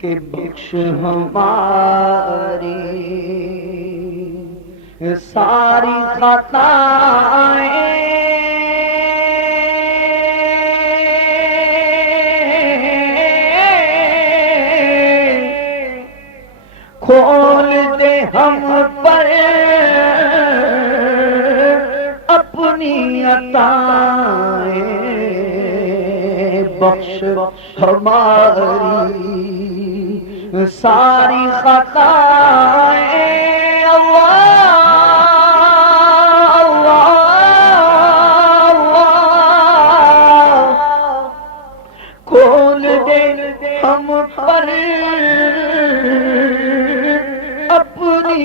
کہ بخش ہماری ساری خطائیں، کھول دے ہم پر اپنی عطائیں، بخش ہماری ساری خطائیں۔ اللہ اللہ کھول دے ہم پر اپنی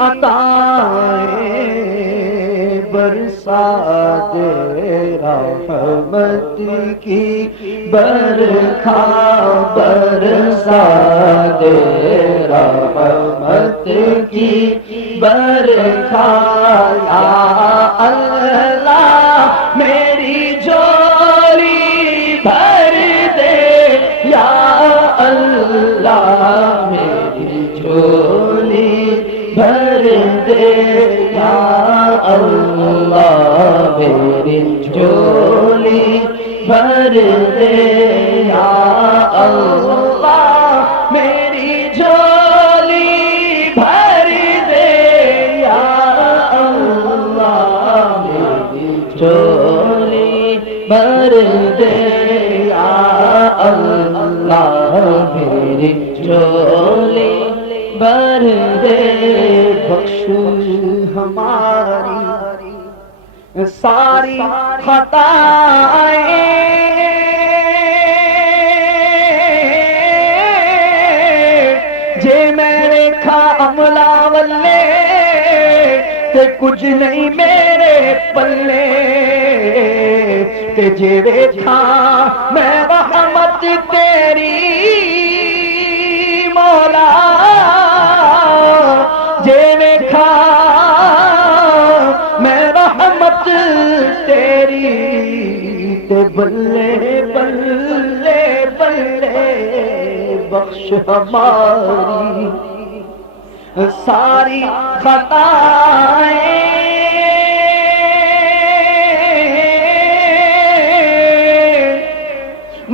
عطائیں، برسا دے رحمت کی برکھا، برسا دے رحمت کی برکھا، یا اللہ میری جھولی بھر دے، یا اللہ میری جھولی بھر دے، یا اللہ میری جھولی بھر دے، یا اللہ میری جھولی بھر دے، یا اللہ میری جھولی بھر دے، یا اللہ میری جھولی بھر دے، بخش ہماری ساری خطائیں، جے میرے کھا عملہ والے تے کچھ نہیں میرے پلے، تے جے ویکھا میں رحمت تیری مولا، جے ویکھا میں رحمت تیری، تے بلے بلے بلے بخش ہماری ساری خطائیں،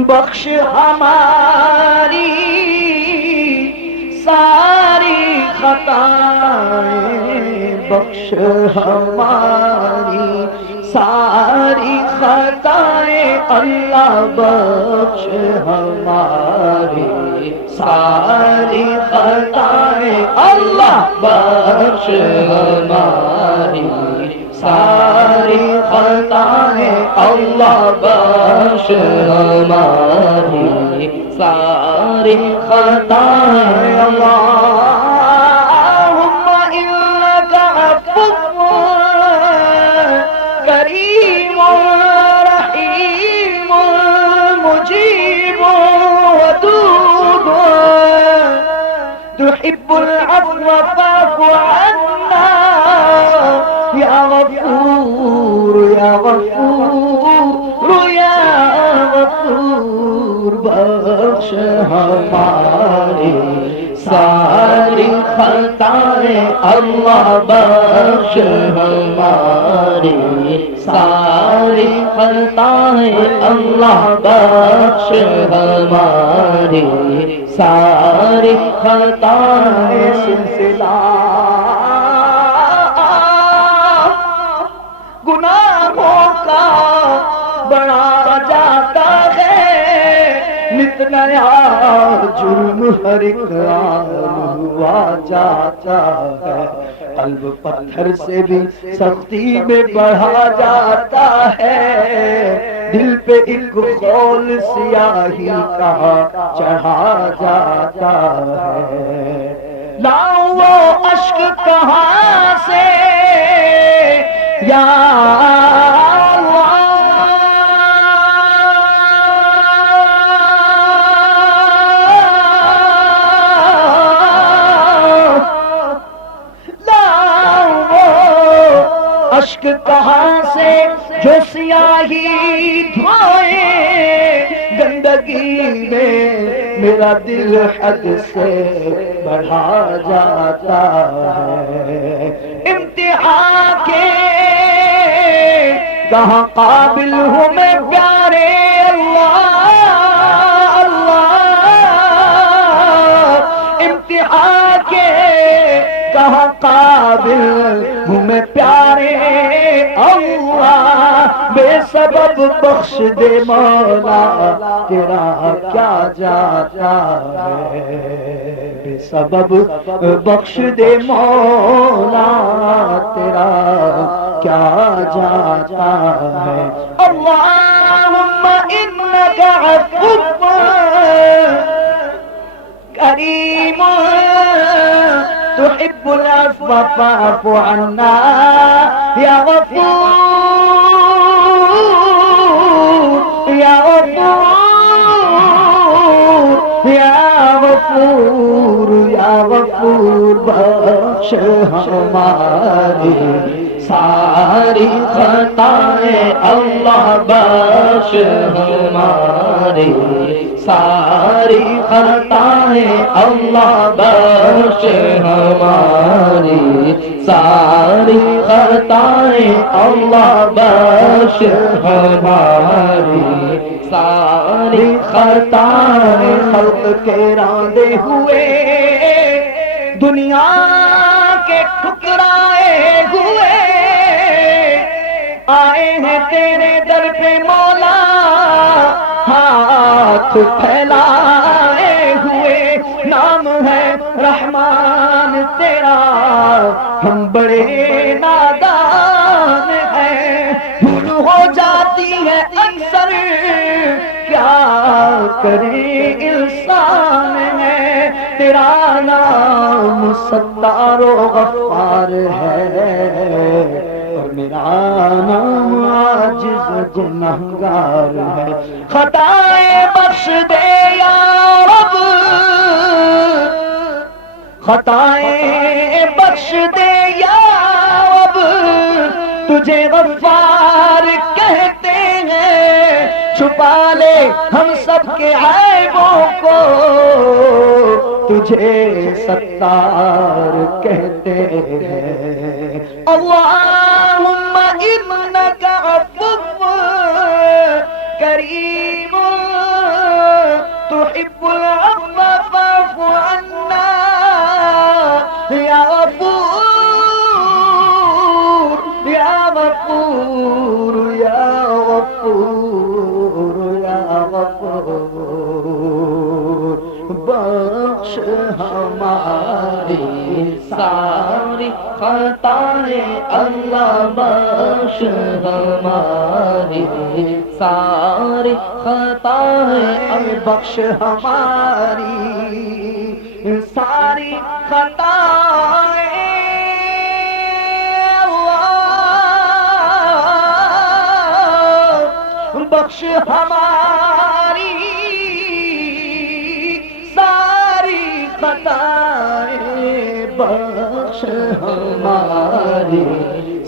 بخش ہماری ساری خطائیں، بخش ہماری ساری خطائیں، اللہ بخش ہماری ساری خطائیں، اللہ بخش ہماری ساری خطائیں، اللہ بخش ہماری ساری خطائیں، اللہم انک عفو کریم رحیم مجیب ودود تحب العفو فاعف عنا یا غفور یا غفور یا غفور، بخش ہماری ساری خطائیں، اللہ بخش ہماری ساری خطائیں، اللہ بخش ہماری ساری خطائیں، سلسلہ گناہوں کا بڑا جاتا ہے، نت نیا جرم ہر ایک عام ہوا جاتا ہے، قلب پتھر سے بھی سختی میں بڑھا جاتا ہے، دل پہ ایک خول سیاہی کا چڑھا جاتا ہے، لاؤں وہ اشک کہاں سے یا اشک کہاں سے جو سیاہی دھوئیں گندگی میں میرا دل حد سے بڑھا جاتا ہے، امتحان کے کہاں قابل ہوں میں پیارے اللہ اللہ، امتحان کے کہاں قابل ہوں میں پیارے اللہ، بے سبب بخش دے مولا تیرا کیا جاتا ہے، بے سبب بخش دے مولا تیرا کیا جاتا ہے، اللہم انک عفو کریم تحب العفو فاعف عنا یا غفور یا غفور یا غفور یا غفور، بخش ہماری ساری خطائیں اللہ، بخش ہماری ساری خطائیں اللہ، بخش ہماری ساری خطائیں اللہ، بخش ہماری ساری خطائیں، خلق کے راندے ہوئے دنیا کے ٹھکرائے ہوئے آئے ہیں تیرے در پہ مولا، ہاتھ پھیلائے ہوئے، نام ہے رحمان تیرا، ہم بڑے نادان ہیں، بھول ہو جاتی ہے اکثر، کیا کرے انسان ہے، تیرا نام ستار و غفار ہے، اور میرا نام عاجز گنہگار ہے، خطائیں بخش دے یا رب، خطائیں بخش دے یا رب، تجھے غفار کہتے ہیں، چھپا لے ہم سب کے عیبوں کو، تجھے ستار کہتے ہیں، اللہم انک عفو کریم تحب العفو فاعف عنا یا غفور یا غفور یا غفور یا غفور، بخش ہماری ساری خطائیں اللہ، بخش ہماری ساری خطائیں، بخش ہماری ساری خطائیں اللہ، بخش ہماری ساری خطائیں، بخش ہماری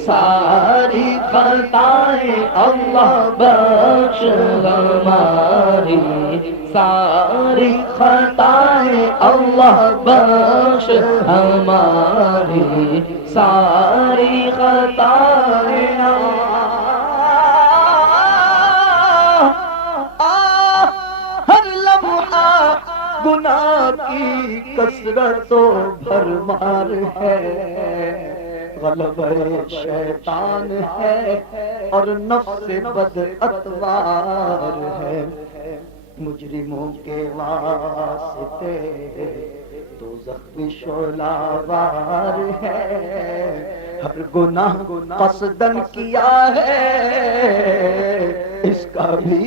ساری خطائیں اللہ، بخش ہماری ساری خطائیں اللہ، بخش ہماری ساری خطائیں، ہر لمحہ گناہ کی کثرت و بھرمار ہے، غلبہ شیطان ہے اور نفس بد اتوار ہے، مجرموں کے واسطے دوزخ بھی شعلہ وار ہے، ہر گناہ قصدن کیا ہے اس کا بھی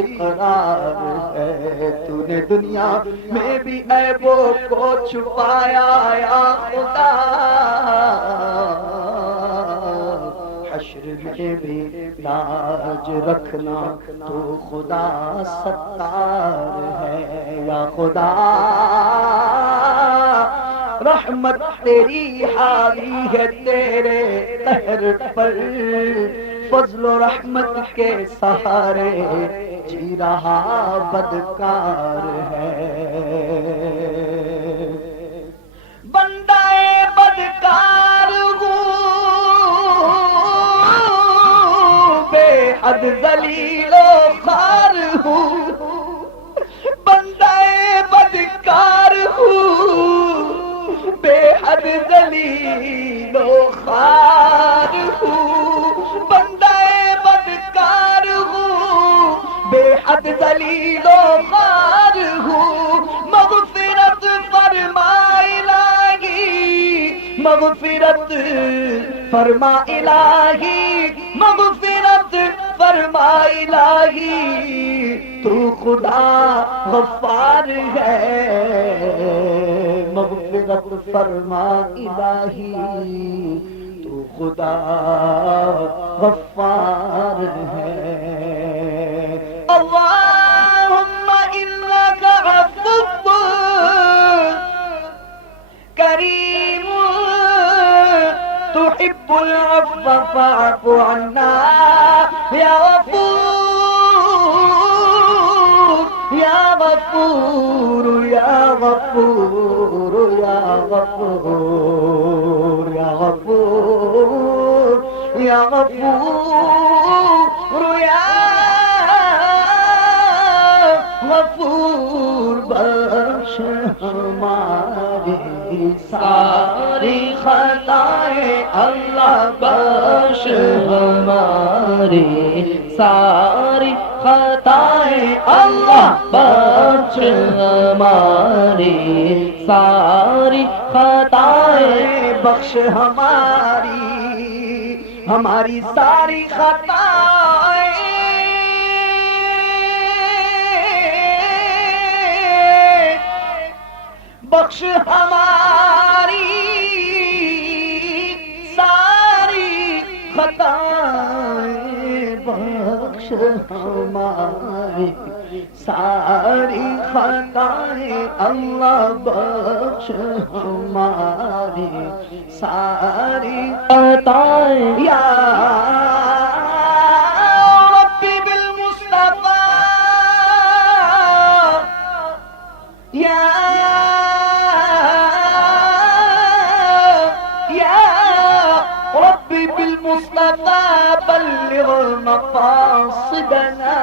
اقرار ہے، تو نے دنیا میں بھی عیبوں کو چھپایا یا خدا، حشر میں بھی لاج رکھنا تو خدا ستار ہے، یا خدا رحمت تیری حاوی ہے تیرے قہر پر، فضل و رحمت کے سہارے جی رہا بدکار ہے، ذلیل و خوار ہوں، بندہ بدکار ہوں، بے حد ذلیل و خوار ہوں، بندہ بدکار ہوں، بے حد ذلیل و خوار ہوں، مغفرت فرما الہی، مغفرت فرما الہی، مغفرت فرما الہی، تو خدا غفار ہے، مغفرت فرما الہی، تو خدا غفار ہے۔ اللہم انک عفو کریم تحب العفو فاعف عنا یا غفور یا غفور یا غفور یا غفور یا غفور یا غفور، بخش ہماری ساری خطائیں اللہ، بخش ہماری ساری خطائیں اللہ، بخش ہماری ساری خطائیں، بخش ہماری ساری خطائیں، بخش ہماری ساری خطائیں، بخش ہماری ساری خطائیں اللہ، بخش ہماری ساری خطائیں، یا ربی بالمصطفیٰ، یا ربی بالمصطفیٰ بلغ مقاصدنا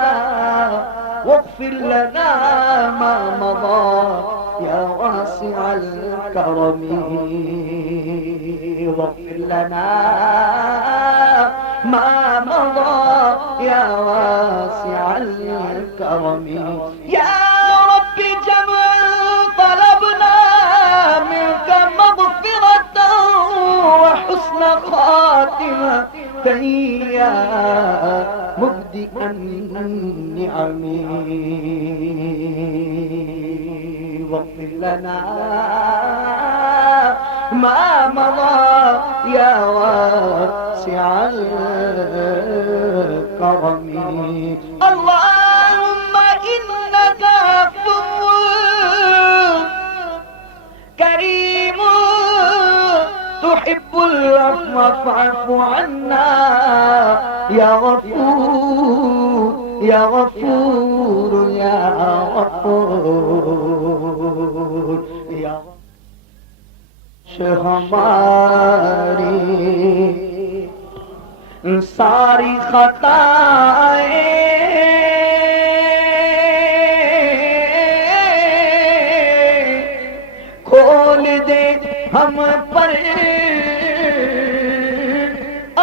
واغفر لنا ما مضى یا واسع الكرم، واغفر لنا ما مضى یا واسع الكرم، یا رب جمع طلبنا منك مغفرة وحسن خاتمة يا مبدئ النعم، واغفر لنا ما مضى يا واسع الكرم، اللهم إنك عفو كريم تحب العفو فاعف عنا يا غفور يا غفور يا غفور يا ہماری ساری خطائیں کھول دے ہم پر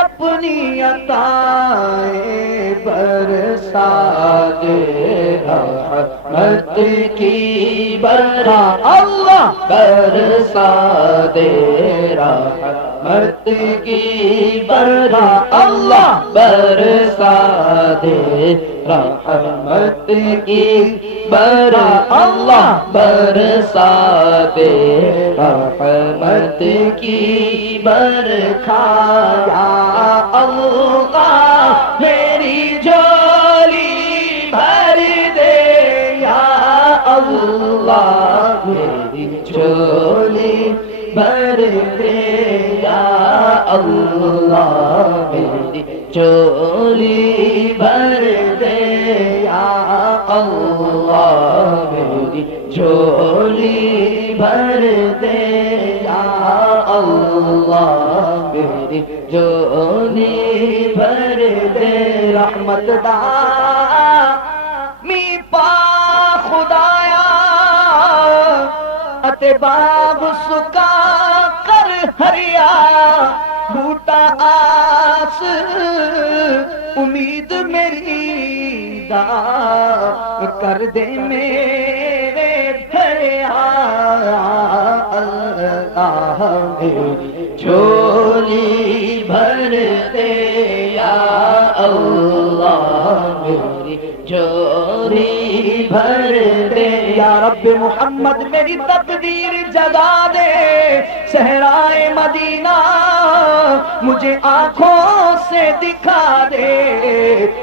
اپنی عطائیں، برسا دے رحمت کی برا اللہ، برسا دے رحمت کی برا اللہ، برسا دے رحمت کی برا اللہ، برسا دے رحمت کی برکھا، یا اللہ میری جھولی بھر دے، یا اللہ میری جھولی بھر دے، یا اللہ میری جھولی بھر دے، یا اللہ میری جھولی بھر دے، یا اللہ میری جھولی بھر دے رحمت دا می پا خدایا اتے باغ سکا کر ہریا بوٹا آس امید میری دا کر دے میرے بھریا اللہ میری جھولی بھر دے یا اللہ میری جھولی بھر دے یا رب محمد میری تقدیر جگا دے صحرائے مدینہ مجھے آنکھوں سے دکھا دے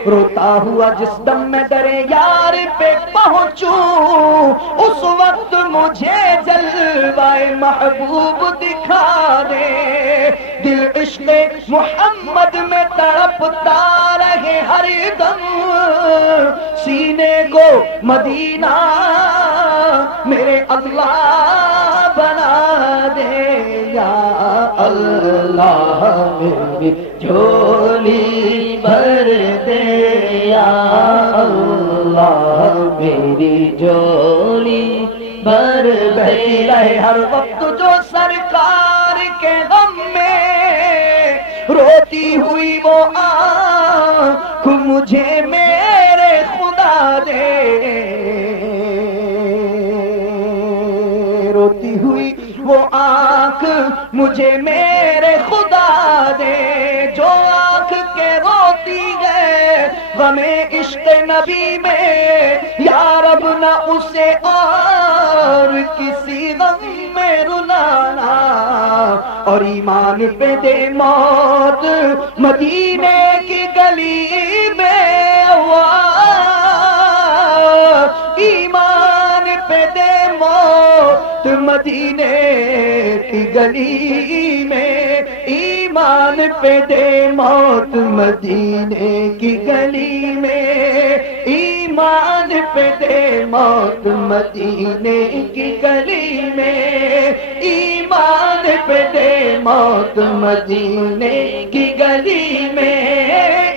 روتا ہوا جس دم میں درے یار پہ پہنچوں اس وقت مجھے جلوائے محبوب دکھا دے دل عشق محمد میں تڑپتا رہے ہر دم سینے کو مدینہ میرے اللہ بنا دے یا اللہ میری جھولی بھر دے یا اللہ میری جھولی بھر بہتی رہے ہر وقت جو سرکار کے غم میں روتی ہوئی وہ آنکھ مجھے میرے خدا دے روتی ہوئی وہ آنکھ مجھے میرے خدا دے جو آنکھ کے روتی ہے غم عشق نبی میں یا رب نہ اسے اور کسی غم میں رلانا اور ایمان پہ دے موت مدینے کی گلی میں ایمان پہ دے موت مدینے کی گلی میں ایمان پہ دے موت مدینے کی گلی میں ایمان پہ دے موت مدینے کی گلی میں ایمان پہ دے موت مدینے کی گلی میں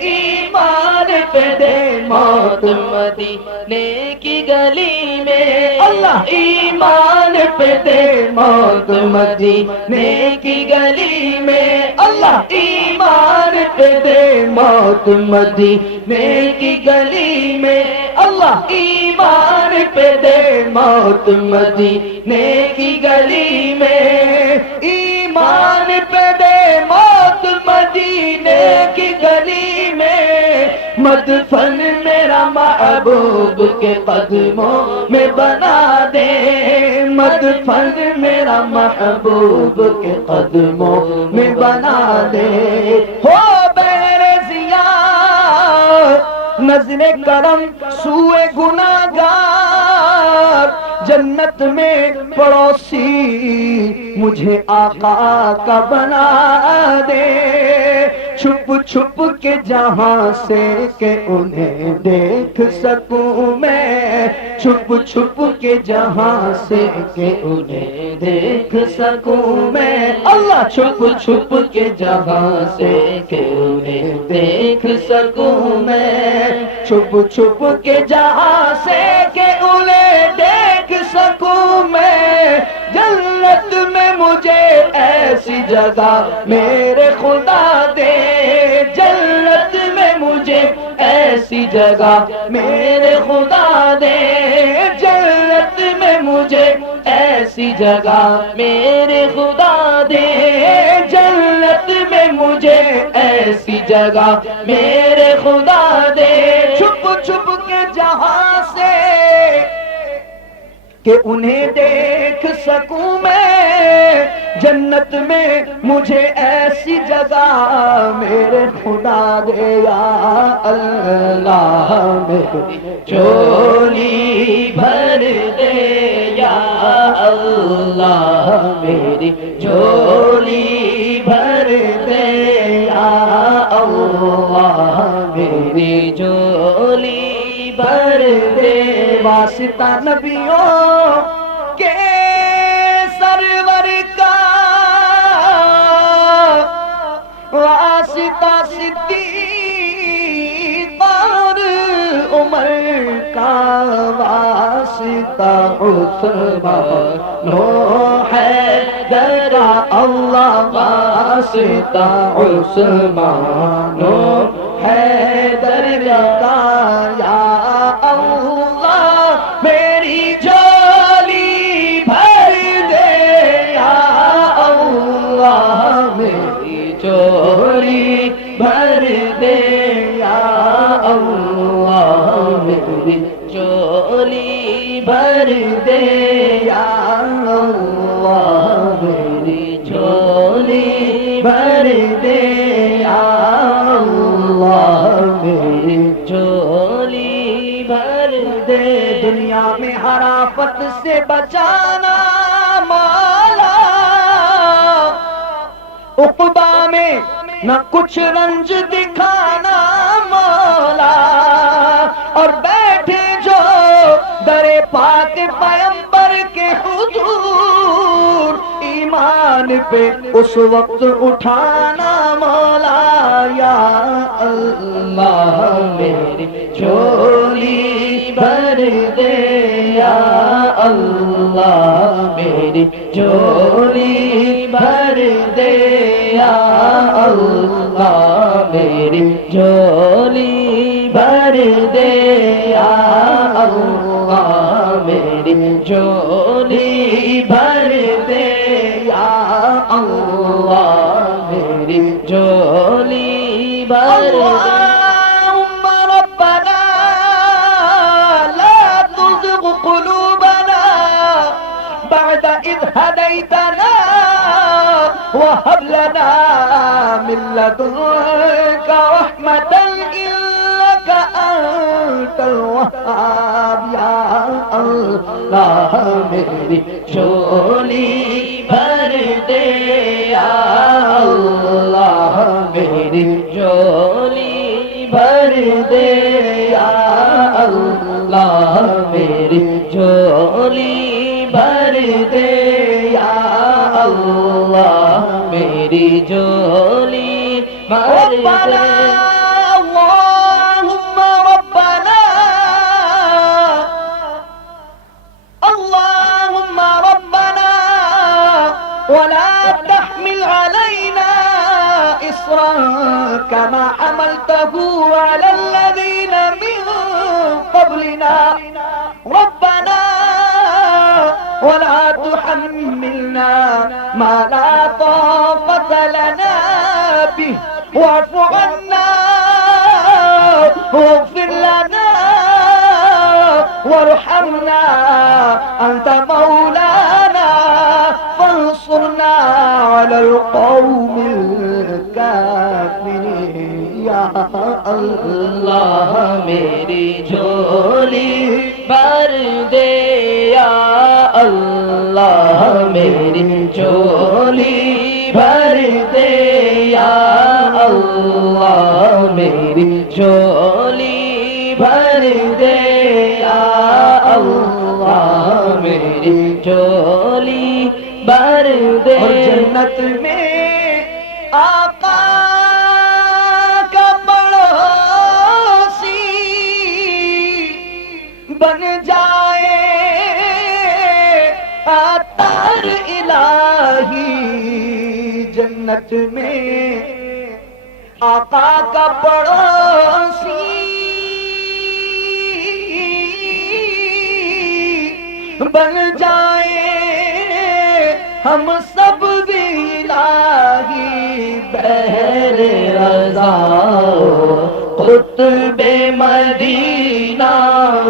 ایمان پہ دے موت مدینے کی گلی میں اللہ ایمان پہ دے موت مدینے کی گلی میں اللہ ایمان پہ دے موت مدینے کی گلی میں اللہ ایمان پہ دے موت مدینے کی گلی میں ایمان پہ دے موت مدینے کی گلی میں مدفن میرا محبوب کے قدموں میں بنا دے مدفن میرا محبوب کے قدموں میں بنا دے ہو بہر ضیا نظر کرم سوئے گناہگار جنت میں پڑوسی مجھے آقا کا بنا دے چھپ چھپ کے جہاں سے کہ انہیں دیکھ سکوں میں چھپ چھپ کے جہاں سے کہ انہیں دیکھ سکوں میں اللہ چھپ چھپ کے جہاں سے کہ انہیں دیکھ سکوں میں چھپ چھپ کے جہاں سے کہ انہیں دیکھ سکوں میں جنت میں مجھے ایسی جگہ میرے خدا دے جنت میں مجھے ایسی جگہ میرے خدا دے جنت میں مجھے ایسی جگہ میرے خدا دے جنت میں مجھے ایسی جگہ میرے خدا دے چھپ چھپ کے جہاں سے کہ انہیں دیکھ سکوں میں جنت میں مجھے ایسی جگہ میرے خدا دے یا اللہ میری جھولی بھر دے یا اللہ میری جھولی بھر دے یا اللہ میری جھولی بھر دے واسطہ نبیوں کے سرور کا عثمان حیدر اللہ واسطہ عثمان حیدر کا یا اللہ میری جھولی بھر دے یا اللہ میری جھولی بھر دے یا اللہ میری جھولی بھر دے یا اللہ میری جھولی بھر دے یا اللہ میری جھولی بھر دے دنیا میں ہر آفت سے بچانا مولا عقبہ میں نہ کچھ رنج دکھانا مولا اور بیٹھے جو در پاک پیمبر کے حضور ایمان پہ اس وقت اٹھانا مولا یا اللہ میری جھولی بھر دے یا اللہ میری جھولی بھر دے یا اللہ میری جھولی بھر دے یا اللہ میری جھولی بھر دے یا اللہ میری جھولی بھر دے اللہم ربنا لا تزغ قلوبنا بعد اذ هديتنا وهب لنا من لدنك رحمة إنك أنت الوهاب يا اللہ میری جھولی بھر دے یا اللہ میری جھولی بھر دے یا اللہ میری جھولی بھر دے یا اللہ میری جھولی بھر دے اللہم ربنا اللہم ربنا ولا تحمل علينا إصرا كما حملته على الذين من قبلنا ربنا ولا تحملنا ما لا طاقة لنا به واعف عنا واغفر لنا وارحمنا أنت مولانا فانصرنا على القوم الكافرين يا اللہ میری جھولی بھر دے یا اللہ میری جھولی بھر دے یا اللہ میری جھولی بھر دے یا اللہ میری جھولی بھر دے اور جنت میں آقا کا پڑوسی بن جائے عطار الہی جنت میں آقا کا پڑوسی بن جائے ہم سب بھی الہی بہر رضا قطب مدینہ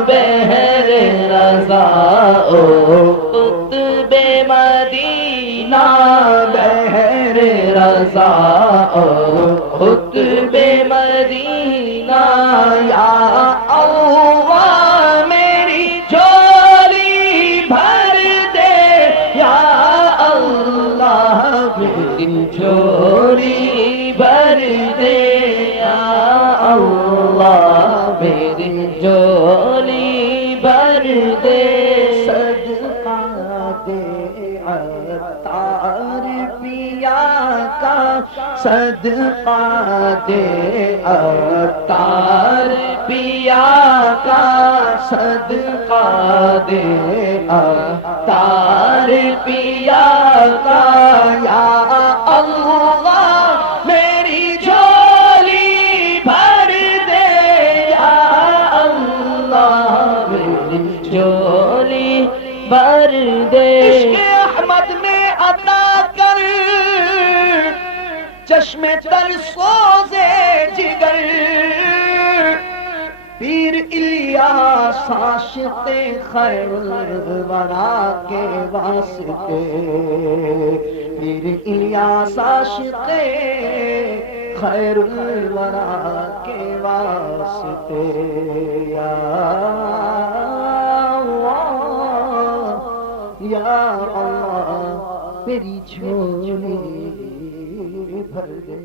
بہر رضا قطب مدینہ بہر رضا قطب مدینہ یا اللہ میری جھولی بھر دے یا اللہ میری جھولی بھر دے یا اللہ میری جھولی بھر دے صدقہ دے عطار پیا کا صدقہ دے عطار پیا کا صدقہ دے عطار پیا کا یا اللہ میری جھولی بھر دے یا اللہ میری جھولی بھر دے عشق احمد میں عطا کر چشم تر سوزے جگر پیر الیاس عاشق خیر الورا کے واسطے پیر الیاس عاشق خیر الورا کے واسطے یا اللہ میری جھولی بھر دے